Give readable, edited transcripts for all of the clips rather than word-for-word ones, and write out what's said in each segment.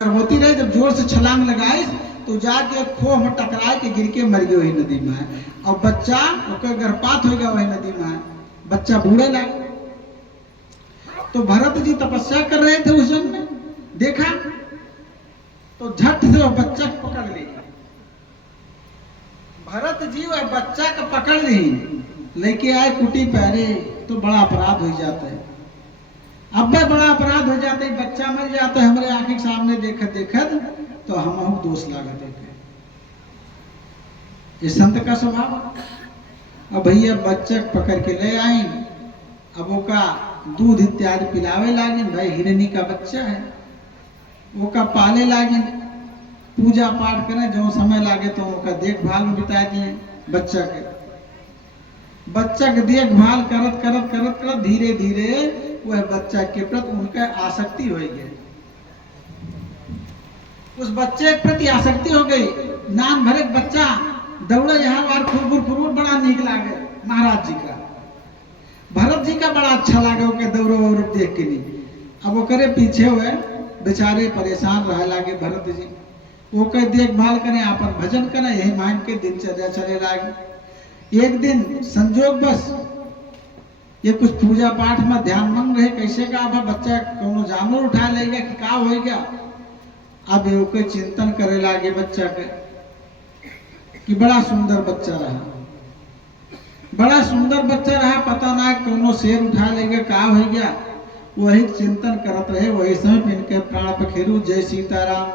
होती रही। जब जोर से छलांग लगाई तो जाके खोह में टकराए के गिर के मर गए वही नदी में। और बच्चा ओकर गर्भपात हो गया वही नदी में, बच्चा बूढ़े लगे। तो भरत जी तपस्या कर रहे थे उस जन्म में, देखा तो झट से वह बच्चा को पकड़ लिया। भरत जी वह बच्चा को पकड़ ली, लेके आए कुटी पहरे, तो बड़ा अपराध हो जाता है। अब बड़ा अपराध हो जाता है, बच्चा मर जाता है हमारे आंखों के सामने देखत देखत, तो हम दोष लागत है। ये संत का स्वभाव। अब भैया बच्चा पकड़ के ले आई, अब वो का दूध इत्यादि पिलावे लागे। भाई हिरनी का बच्चा है, वो का पाले लागे, पूजा पाठ करें, जो समय लागे तो उनका देखभाल में बिता दिए। बच्चा के देखभाल करत करत करत करत धीरे धीरे वह बच्चा के प्रति उनका आसक्ति हो गई। उस बच्चे के प्रति आसक्ति हो गई। नाम भरे बच्चा दौड़ा यहाँ बार फुरफुर बड़ा नीक लागे महाराज जी का, भरत जी का बड़ा अच्छा लागे ओके दौड़ो देख के नहीं। अब वो करे पीछे हुए बेचारे परेशान रह लागे भरत जी, वो कहे देखभाल करें, आपन भजन करें, यही मान के दिनचर्या चले लागे। एक दिन संजोग बस ये कुछ पूजा पाठ में ध्यान मंग रहे, कैसे का अब बच्चा कोनो जानवर उठा लेगा कि का हो गया। अब वो कोई चिंतन करे लागे बच्चा के कि बड़ा सुंदर बच्चा रहा, बड़ा सुंदर बच्चा रहा, पता ना कोनो शेर उठा लेगा का हो गया। वही चिंतन करत रहे, वही समय इनके प्राण पखेरु जय सीताराम।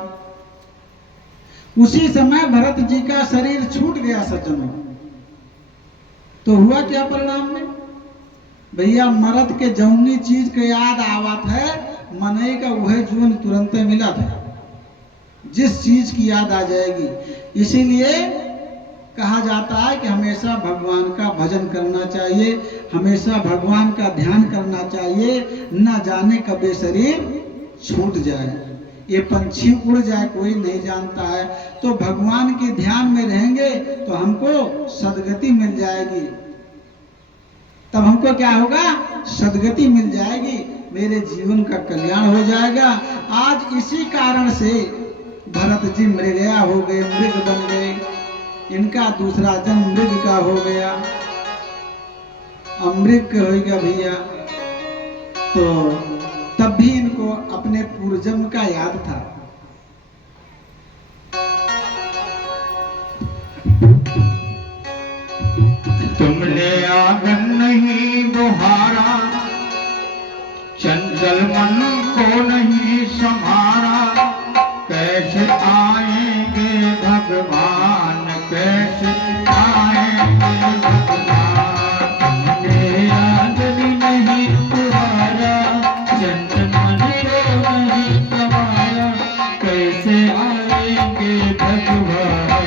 उसी समय भरत जी का शरीर छूट गया सज्जनों। तो हुआ क्या परिणाम में भैया, मरद के जौनी चीज के याद आवत है, मनई का वह जीवन तुरंत मिला था, जिस चीज की याद आ जाएगी। इसीलिए कहा जाता है कि हमेशा भगवान का भजन करना चाहिए, हमेशा भगवान का ध्यान करना चाहिए, न जाने कब ये शरीर छूट जाए, ये पंछी उड़ जाए कोई नहीं जानता है। तो भगवान के ध्यान में रहेंगे तो हमको सदगति मिल जाएगी। तब हमको क्या होगा, सदगति मिल जाएगी, मेरे जीवन का कल्याण हो जाएगा। आज इसी कारण से भरत जी मृगया हो गए, मृग बन गए, इनका दूसरा जन्म मृग का हो गया, अमृग हो गया भैया। तो तब भी इनको अपने पूर्वजन्म का याद था। तुमने आंगन नहीं बुहारा, चंचल मन को नहीं संभारा, कैसे आएंगे भगवान, कैसे आएंगे भगवान। तुमने आंगन नहीं बुहारा, चंचल मन को नहीं संभारा, कैसे आएंगे भगवान,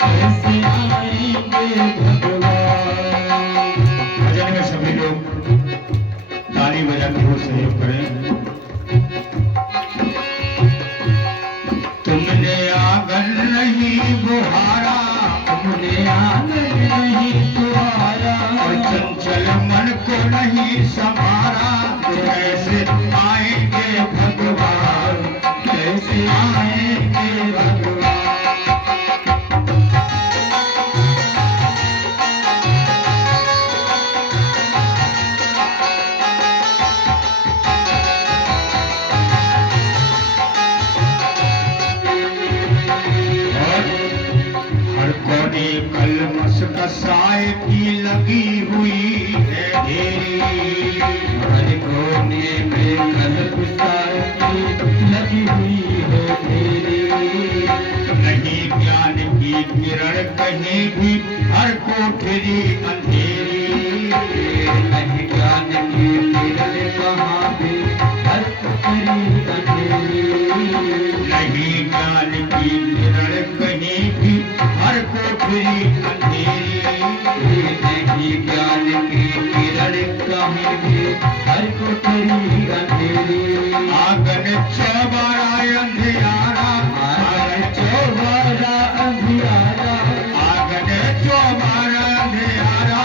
कैसे आएंगे भगवान। सभी लोग ताली बजा के बहुत सहयोग करें। तुमने आंगन नहीं बुहारा, तुमने आंगन नहीं बुहारा, और चंचल मन को नहीं संभारा, कैसे आएंगे भगवान, कैसे आएंगे भगवान। कलमस कसाय की लगी हुई है ढेरी, हर कोने में कलमसाय की लगी हुई है ढेरी। नहीं ज्ञान की किरण कहीं भी, हर कोठरी अंधेरी, नहीं ज्ञान की किरण कहाँ भी, हर कोठरी अंधेरी। नहीं ज्ञान की किरण कहीं भी, हर कोठरी अंधेरी, नहीं ज्ञान की किरण कहीं भी, हर कोठरी अंधेरी। आंगन चौबारा अंधियारा, आंगन चौबारा अंधियारा, आंगन चौबारा अंधियारा,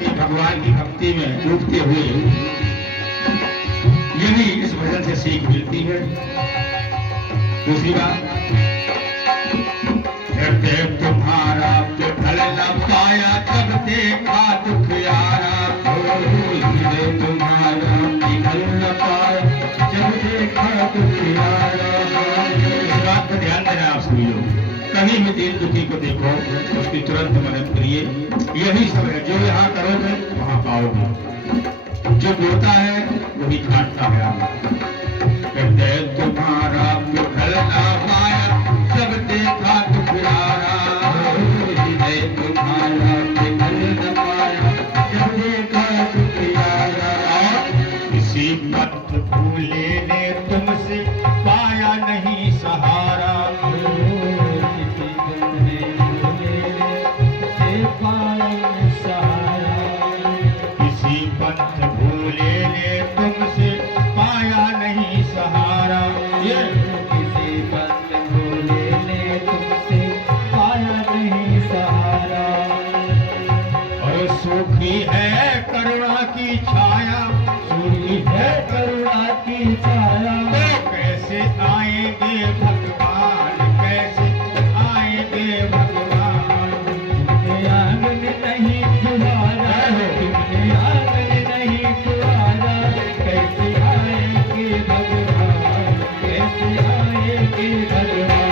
कि भगवान की भक्ति में डूबते हुए यही इस भजन से सीख मिलती है। दूसरी बात, हृदय तुम्हारा विफल न पाया तब देखा दुख यारा, हृदय तुम्हारा विफल न पाया जब देखा दुख यारा। इस बात पर ध्यान देना आप सभी लोग, कहीं भी दिल दुखी को देखो उसकी तुरंत मदद करिए। यही सब है, जो यहाँ करोगे वहाँ पाओगे, जो बोता है वही काटता है। हृदय तुम्हारा विफल न पाया जब देखा दुख यारा, हृदय तुम्हारा विफल न पाया जब देखा दुख यारा। किसी पथ भूले ने तुमसे पाया नहीं सहारा, किसी पथ भूले ने तुमसे पाया नहीं सहारा। ये किसी पथ भूले ने तुमसे पाया नहीं सहारा। और सूखी है करुणा की छाया, सूखी है करुणा की छाया, तो कैसे आएंगे भगवान, कैसे आएंगे भगवान। तुमने आंगन नहीं फुहारा, तुमने आंगन नहीं फुहारा, कैसे आएंगे भगवान, कैसे आएंगे भगवान।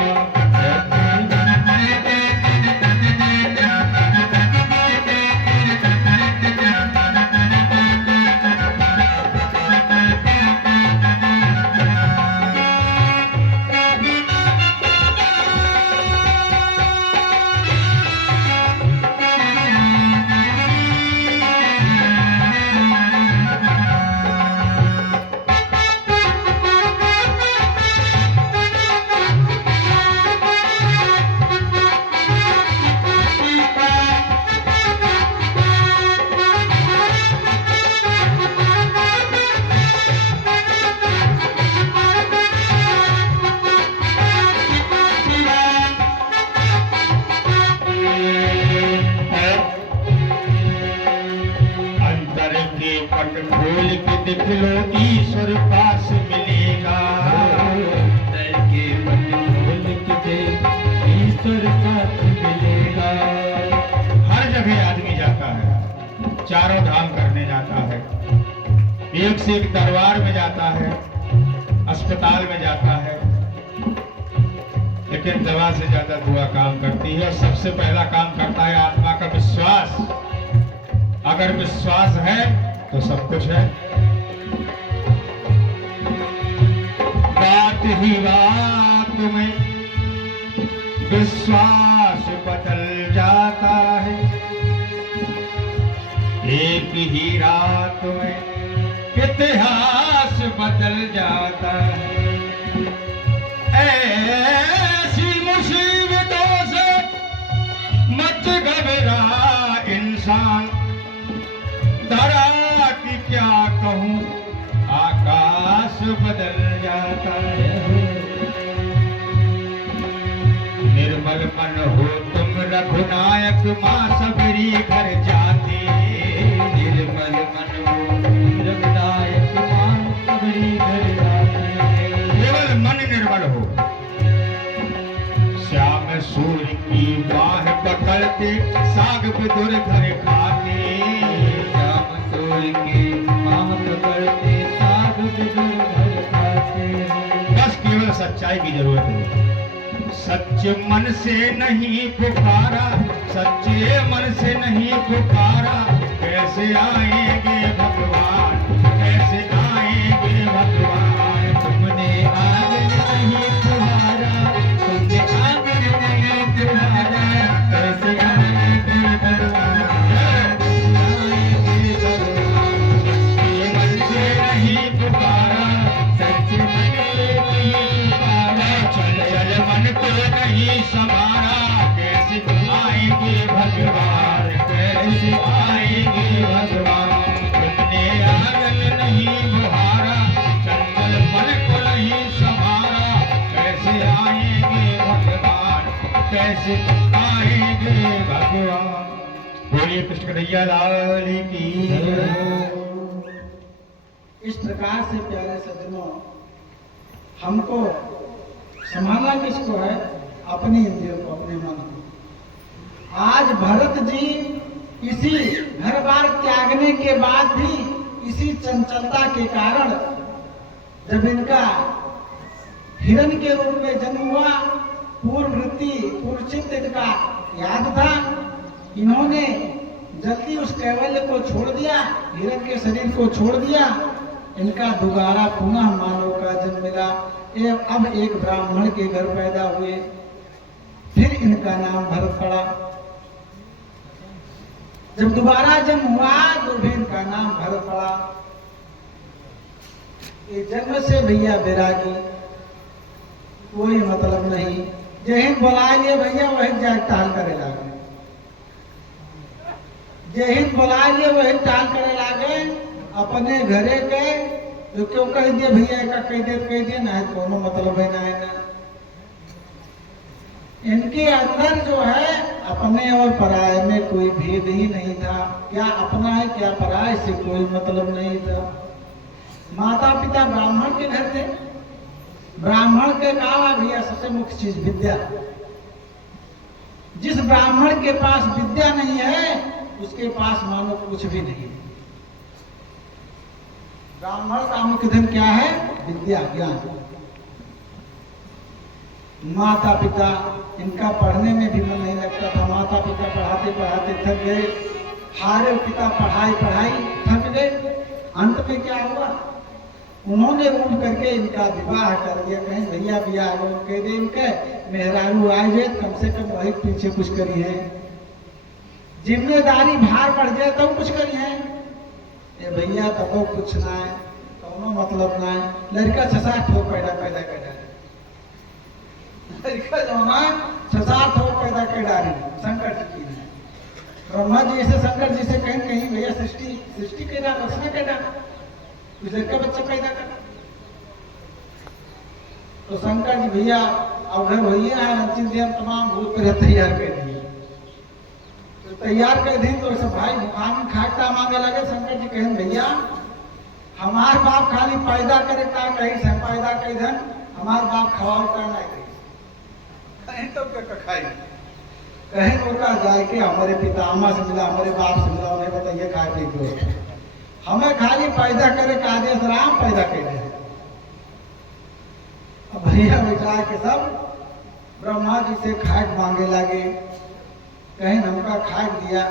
अंतर के पट खोल के देख लो ईश्वर पास मिलेगा, अंतर के पट खोल के देख, ईश्वर साथ मिलेगा। हर जगह आदमी जाता है, चारों धाम करने जाता है, एक से एक दरबार में जाता है, अस्पताल में जाता है, लेकिन दवा से ज्यादा दुआ काम करती है। और सबसे पहला काम करता है आत्मा का विश्वास। अगर विश्वास है तो सब कुछ है। बात ही बात में विश्वास बदल जाता है, एक ही रात में इतिहास बदल जाता है। ऐसी मुसीबतों से मत घबरा इंसान, धरा की क्या कहूँ आकाश बदल जाता है। निर्मल मन हो तुम रघुनायक, माँ सबरी घर जाती। निर्मल मन हो रघुनायक, मां सबरी घर जाती। केवल मन निर्मल हो। श्याम सूर्य की बाह पकड़ते साग विदुर घर खाते, श्याम सूर्य के माह पकड़ते साग विदुर घर खाते। बस केवल सच्चाई की जरूरत है। सच्चे मन से नहीं पुकारा, सच्चे मन से नहीं पुकारा, कैसे आएंगे भगवान, कैसे आएंगे भगवान। तुमने आंगन नहीं फुहारा, तुमने आंगन नहीं फुहारा, कैसे आएंगे भगवान, आएंगे भगवान। सच्चे मन से नहीं पुकारा, सच्चे मन से नहीं पुकारा, चल चल मन को नहीं संभारा, कैसे आएंगे भगवान, कैसे आएंगे भगवान। तुमने आंगन नहीं बुहारा, चंचल मन को नहीं संभारा, कैसे आएंगे भगवान, कैसे आएंगे भगवान। बोलिए कृष्ण कन्हैया लाल की इस प्रकार से प्यारे सज्जनों, हमको संभालना किसको है? अपनी इंद्रियों को, अपने मन को। आज भरत जी इसी घर बार त्यागने के बाद भी इसी चंचलता के कारण, जब इनका हिरण के रूप में जन्म हुआ, पूर्व वृत्ति पूर्व चित्त इनका याद था, इन्होंने जल्दी उस कैवल्य को छोड़ दिया, हिरण के शरीर को छोड़ दिया। इनका दोबारा पुनः मानव का जन्म मिला। अब एक ब्राह्मण के घर पैदा हुए, फिर इनका नाम भरत पड़ा। जब दोबारा जन्म हुआ तो फिर इनका नाम भरत पड़ा। ये जन्म से भैया बैरागी, कोई मतलब नहीं। जहिन बोला लिए भैया वही जाग टाल करे लागे, जहिन बोला लिए वही टाल करे लागे। अपने घरे गए तो क्यों कह दिए भैया का कह दिए ना, कोनो मतलब है ना। इनके अंदर जो है अपने और पराये में कोई भेद ही नहीं था। क्या अपना है क्या पराये से कोई मतलब नहीं था। माता पिता ब्राह्मण के घर थे। ब्राह्मण के कहा भैया सबसे मुख्य चीज विद्या। जिस ब्राह्मण के पास विद्या नहीं है उसके पास मानो कुछ भी नहीं। ब्राह्मण का मुख्य धन क्या है? विद्या, ज्ञान। माता पिता, इनका पढ़ने में भी मन नहीं लगता था। माता पिता पढ़ाते पढ़ाते थक गए, हारे पिता पढ़ाई थक गए। अंत में क्या हुआ? उन्होंने रूढ़ करके इनका विवाह कर दिया। कहीं भैया बियाह कह दे इनके मेहरारू आए जाए, कम से कम वही पीछे कुछ करी है, जिम्मेदारी भार पड़ जाए तब कुछ करी है। ये भैया तब कुछ ना है, कोनो मतलब ना है। लड़का 6-7 ठोक पैदा लड़का जो ना 6-7 ठोक पैदा कर डाली। शंकर जी की ब्रह्मा जी ऐसे शंकर जी से कहीं भैया सृष्टि कर रहा, रचना कर रहा, कुछ लड़का बच्चा पैदा कर। तो शंकर जी भैया अवघर भैया अंतिम दिन तमाम भूत प्रेत तैयार कर दिए। तो तैयार कर दी तो सब भाई मुकाम खाटा मांगे लगे। शंकर जी कहें भैया हमार बाप खाली पैदा करे का कहीं से पैदा कर धन, हमार बाप खवाओ का ना कहीं तो क्या खाई। कहीं उनका जाए के हमारे पितामह से मिला, हमारे बाप से मिला, उन्हें बताइए खा के क्यों हमें खाली पैदा करे का आदेश राम पैदा कर दे। अब भैया बेटा के सब ब्रह्मा जी से खाट मांगे लगे। कहीं हमका खाट दिया,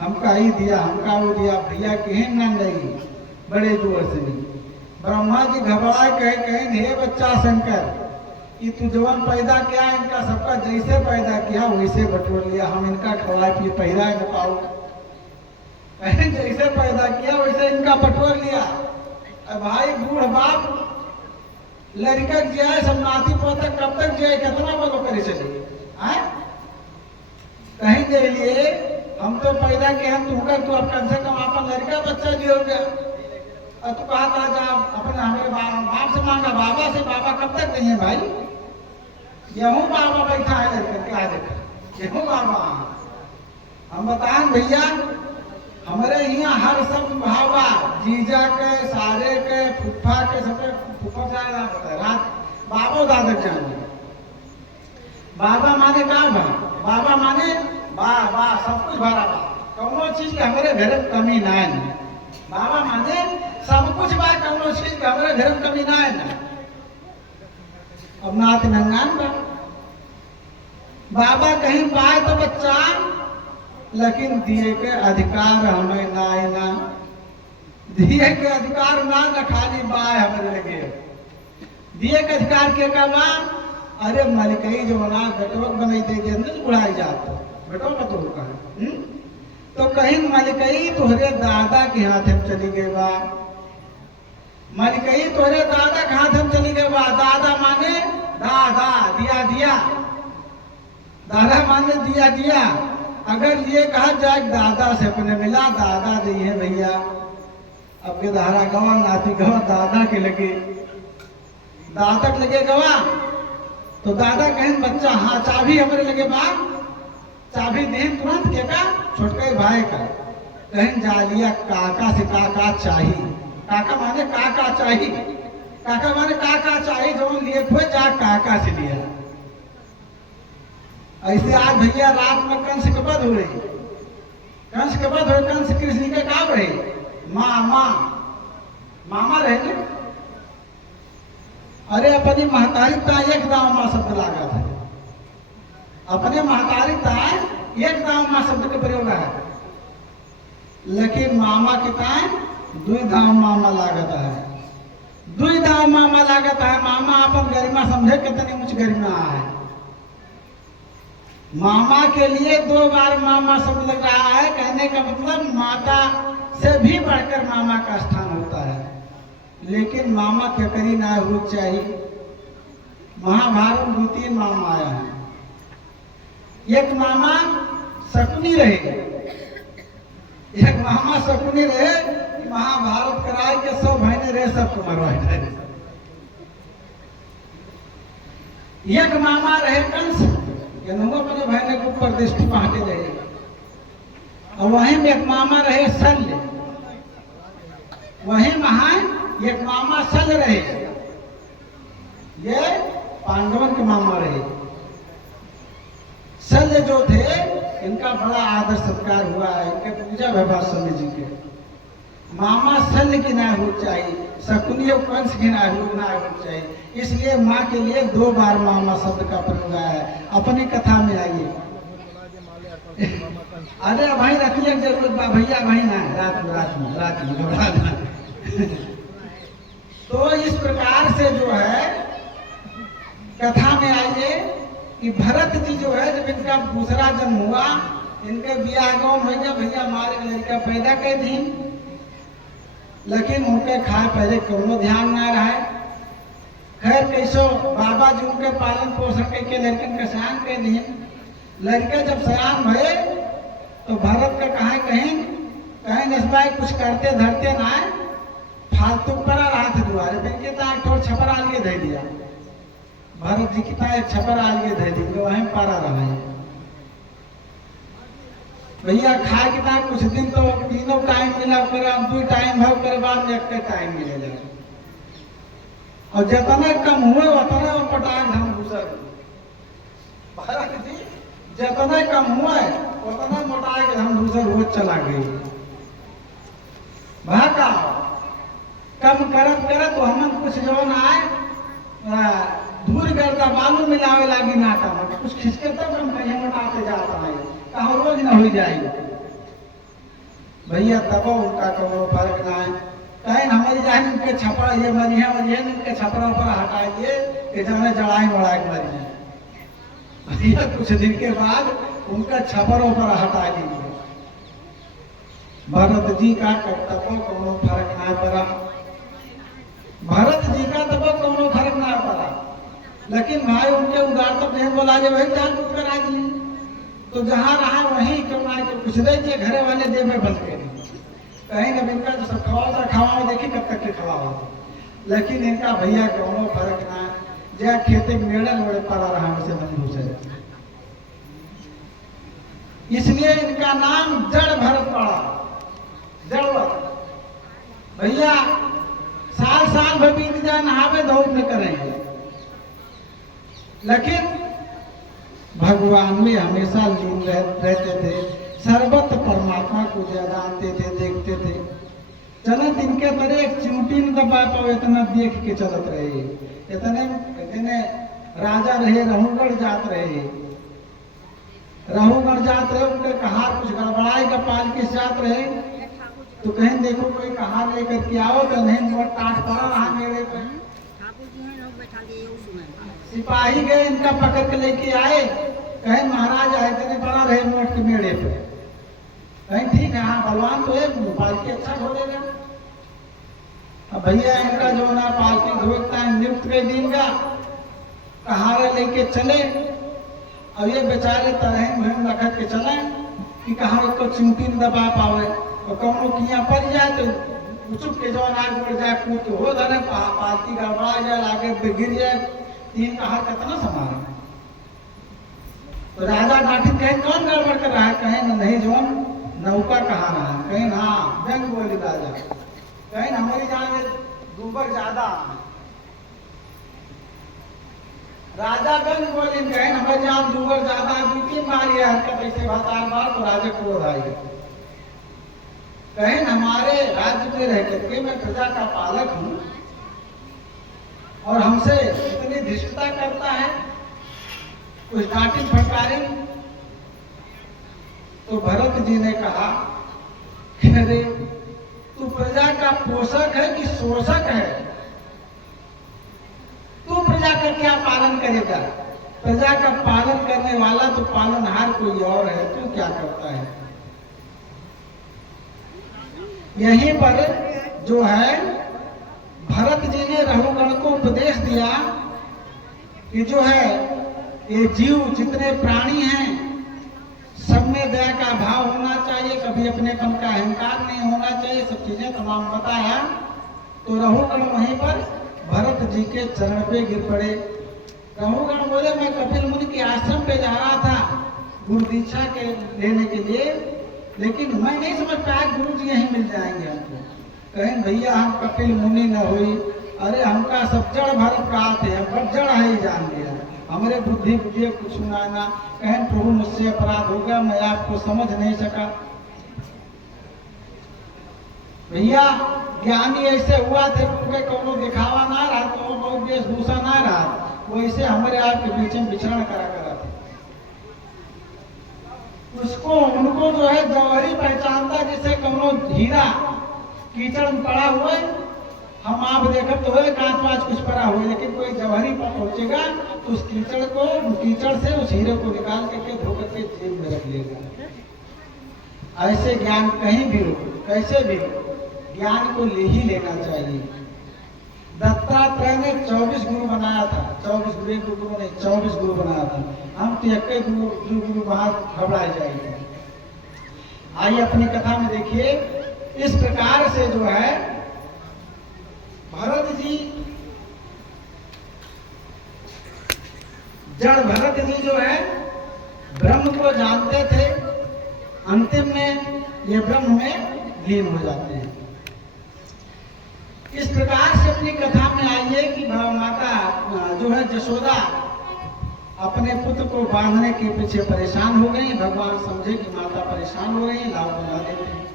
हमका ही दिया, हमका वो दिया। भैया कहीं न गई बड़े जोर से नहीं। ब्रह्मा जी घबराए कहे हे बच्चा शंकर, ये तू जवान पैदा किया, इनका सबका जैसे पैदा किया वैसे बटोर लिया। हम इनका खवाए पिए पहरा न पाओ, जैसे पैदा किया वैसे इनका बटोर लिया। अब भाई बूढ़ बाप लड़का जाए सब नाती पोता कब तक जाए, कितना बोलो करे चले कहीं दे लिए। हम तो पैदा किए हम तू कर, तू अब कम से कम अपन लड़का बच्चा जी हो गया। और तू कहा था जा अपने हमारे बाप से मांगा, बाबा से। बाबा कब तक नहीं है भाई, यहूँ बाबा बैठा है लड़का क्या देखा, यहूँ बाबा। हम बताएं भैया हमारे यहाँ हर सब भावा जीजा के, सारे के, फुफा के, सब फुफा रात बाबा दादा जाने। बाबा माने का बा, बाबा माने बा सब कुछ भरा बा, कौनो चीज के हमारे घर में कमी ना है। बाबा माने सब कुछ बा, कौनो चीज के हमारे घर में कमी ना है। अब नाथ नंगान बा, बाबा कहीं पाए तो बच्चा, लेकिन दिए के अधिकार हमें ना दिए के अधिकार ना खाली बाय हमारे लगे। दिए के अधिकार के का बा, अरे मलिकई जो ना बेटोक बनाई दे अंदर बुढ़ाई जाता बेटो का तो है। तो कहीं मलिकई तोहरे दादा के हाथ में चली गए बा, मलिकई तोहरे दादा के हाथ में चली गए बा। दादा माने दादा, दिया दादा माने दिया। अगर ये कहा जाए दादा से अपने मिला, दादा दिए भैया अब के धारा गवा नाती गवा दादा के लगे, दादा लगे गवा। तो दादा कहें बच्चा हाँ चाबी हमारे लगे बा, चाबी देन तुरंत के का छोटके भाई का कहीं जा लिया काका से काका चाहिए। काका माने काका चाहिए, काका माने काका चाहिए जो लिए खोए जा काका से लिया। ऐसे आज भैया रात में कंस के बध हुए, कंस के बध हुए, कंस कृष्ण के काम रहे मामा, मामा रहे ना। अरे अपनी महतारी ता एक दाव माँ शब्द लागा था, अपने महतारी ता एक दाव माँ शब्द के प्रयोग है, लेकिन मामा के ताए दुई दाव मामा लागत है, दुई दाव मामा लागत है। मामा अपन गरिमा समझे कितनी ऊंच गरिमा है। मामा के लिए 2 बार मामा शब्द लग रहा है, कहने का मतलब माता से भी बढ़कर मामा का स्थान होता है। लेकिन मामा क्या करी ना हो चाहिए। महाभारत में 2-3 मामा आया है। एक मामा शकुनी रहे, एक मामा शकुनी रहे, महाभारत कराए के 100 बहने रहे, सबको मरवाए। एक मामा रहे कंस, अपने बहने के ऊपर दृष्टि पाते रहे। और वहीं में एक मामा रहे शल्य, वहीं महान एक मामा शल्य रहे, ये पांडवन के मामा रहे। शल्य जो थे इनका बड़ा आदर सत्कार हुआ है, इनके पूजा व्यवहार शल्य जी के। मामा शल्य की ना हो चाहिए, शकुनी और कंस की ना हो चाहिए। इसलिए माँ के लिए 2 बार मामा शब्द का प्रयोग है। अपनी कथा में आइए। अरे भाई रखिए जरूर भैया, भाई ना रात में तो इस प्रकार से जो है कथा में आइए कि भरत जी जो है जब इनका दूसरा जन्म हुआ, इनके बियाह गाँव भैया भैया हमारे लड़का पैदा कर दी, लेकिन उनके खाए पहले कोनो ध्यान ना रहा। खैर कैसो बाबा जी उनके पालन पोषण करके लड़कन का सयान कर दिए। लड़के जब सयान भये तो भरत का कहीं नस्बाई कुछ करते धरते ना फालतू पड़ा रहा था दुआरे बिनके ताक थोड़ा छपर आगे दे दिया। भरत जी की एक छपर आगे दे दी, वहीं पड़ा रहा है। भैया खाए के टाइम कुछ दिन तो तीनों टाइम मिला, फिर हम 2 टाइम हो कर बाद में 1 टाइम मिलेगा। और जितने कम हुए उतने वो पटाख हम घुसर। भरत जी जितने कम हुए उतने मोटाए के हम घुसर वो चला गई। भागा कम करत करत तो हम कुछ जो ना आए दूर करता बालू मिलावे लगी नाटा में कुछ खिसके तब हम कहीं मोटाते जाता है, कहा रोज ना हो जाएगी। भैया तब उनका कोनो फर्क ना है। कहीं हमारी जाए उनके छपरा ये मरी है और ये उनके छपरा पर हटा दिए कि जाने जड़ाई वड़ाई मरी है। भैया कुछ दिन के बाद उनका छपरों पर हटा दीजिए। भरत जी का तब कोनो फर्क ना पड़ा, भरत जी का तब कोनो फर्क ना पड़ा। लेकिन भाई उनके उदार तक नहीं बोला जे वही जान कर आ जी, तो जहाँ रहा वहीं क्यों ना कुछ दे घरे वाले दे में बंद कर कहीं ना इनका जो सब खवाओ देखी कब तक के खवाओ। लेकिन इनका भैया कोनो फर्क ना, जय खेते मेड़े मेड़े पड़ा रहा उसे बंधु से। इसलिए इनका नाम जड़ भरत पड़ा, जड़। भैया साल भर बीत जाए नहावे धोप में करेंगे, लेकिन भगवान में हमेशा लीन रहते थे। सर्वत्र परमात्मा को जानते थे, देखते थे। चलत इनके तरह एक चिमटी न दबा पाओ इतना देख के चलत रहे। इतने राजा रहे, रहूगढ़ जात रहे, उनके कहार कुछ गड़बड़ाई का पाल के जात रहे। तो कहीं देखो कोई कहार लेकर के आओ तो नहीं वो टाट पड़ा रहा मेरे पे। सिपाही गए इनका पकड़ के लेके आए, कहे महाराज आए इतने बड़ा रहे नोट के मेड़े पे। कहीं ठीक है, हाँ बलवान तो है, पालकी अच्छा खोलेगा। अब भैया इनका जो ना पालकी धोता नियुक्त के दिन का कहारे लेके चले। अब ये बेचारे तरह में रखत के चले कि कहाँ इसको चिमटी न दबा पावे, और कौनो किया पड़ जाए तो चुप के जवान आग बढ़ जाए, कूद हो धरे पालकी गड़बड़ा जाए, आगे गिर जाए, 3 कहार कितना समारा। तो राजा डांटिन कहें कौन गड़बड़ कर रहा है? कहें नहीं जोन नौका कहा रहा है। कहें हाँ व्यंग बोली राजा। कहें हमारी जान दूबर ज्यादा। राजा व्यंग बोली कहें हमारी जान दूबर ज्यादा। दूसरी बार यह हरकत ऐसे भाषा बार तो राजा क्रोध आई। कहें हमारे राज्य में रह करके मैं प्रजा का पालक हूं और हमसे इतनी धृष्टता करता है, कुछ डांटिन फटकारिन। तो भरत जी ने कहा अरे तू प्रजा का पोषक है कि शोषक है? तू प्रजा का क्या पालन करेगा? प्रजा का पालन करने वाला तो पालनहार कोई और है, तू क्या करता है? यहीं पर जो है भरत जी ने रघुगण को उपदेश दिया कि जो है ये जीव जितने प्राणी हैं सब में दया का भाव होना चाहिए, कभी अपनेपन का अहंकार नहीं होना चाहिए, सब चीजें तमाम बताया। तो रघुगण वहीं पर भरत जी के चरण पे गिर पड़े। रघुगण बोले मैं कपिल मुनि के आश्रम पे जा रहा था गुरु दीक्षा के लेने के लिए, लेकिन मैं नहीं समझ पाया गुरु जी यहीं मिल जाएंगे हमको। कहें भैया हम कपिल मुनि न हुई, अरे हमका सब जड़ भरत का थे, हम जड़ है ही जान गया, हमारे बुद्धि बुद्धि कुछ सुनाना। कहें प्रभु मुझसे अपराध हो गया, मैं आपको समझ नहीं सका। भैया ज्ञानी ऐसे हुआ थे कोनो दिखावा ना रहा, कोनो बहुत वेशभूषा ना रहा, वैसे हमारे आपके बीच में विचरण करा करा थे। उसको उनको जो है जौहरी पहचानता, जैसे कोनो हीरा कीचड़ में पड़ा हुआ है, हम आप देखो तो है कांच वाच कुछ पड़ा हुआ है, लेकिन कोई जौहरी पर पहुंचेगा तो उस कीचड़ से उस हीरे को निकाल करके धो करके जेब में रख लेगा। ऐसे ज्ञान कहीं भी हो, कैसे भी हो, ज्ञान को ले ही लेना चाहिए। दत्तात्रेय ने 24 गुरु बनाया था, 24 गुरु ने 24 गुरु बनाया था। हम तो एक गुरु वहां घबराए जाएंगे। आइए अपनी कथा में देखिए, इस प्रकार से जो है भरत जी जड़ भरत जी जो है ब्रह्म को जानते थे, अंतिम में ये ब्रह्म में लीन हो जाते हैं। इस प्रकार से अपनी कथा में आइए कि माता जो है यशोदा अपने पुत्र को बांधने के पीछे परेशान हो गई। भगवान समझे कि माता परेशान हो रही, लाभ बना देते हैं।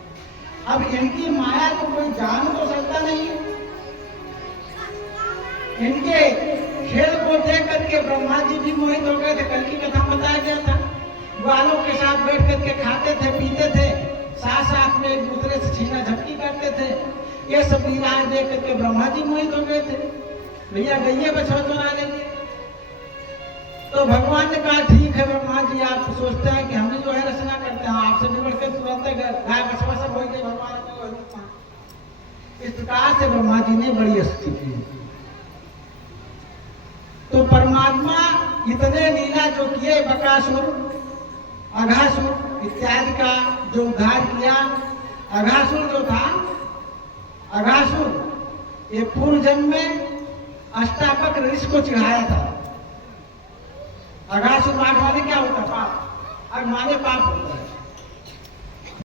अब इनकी माया को कोई जान तो सकता नहीं। इनके खेल को देख करके ब्रह्मा जी भी मोहित हो गए थे। कल की कथा बताया गया था, ग्वालों के साथ बैठ करके खाते थे, पीते थे, साथ साथ में एक दूसरे से छीना झपकी करते थे। ये सब लीलाएं देख करके ब्रह्मा जी मोहित हो गए थे। भैया गईये बछवा चुरा लेंगे। तो भगवान ने कहा ठीक है ब्रह्मा जी, आप सोचते हैं कि हम भी जो है रचना करते हैं, आपसे भी बढ़कर तुरंत गाय बछवा सब हो गए। भगवान इस प्रकार से ब्रह्मा जी ने बड़ी स्तुति की। तो परमात्मा इतने लीला जो किए, बकासुर अघासुर इत्यादि का जो उद्धार किया। अघासुर जो था, अघासुर ये पूर्व जन्म में अष्टावक्र ऋषि को चिढ़ाया था। अघासुर माने क्या होता? पाप। और माने पाप होता है।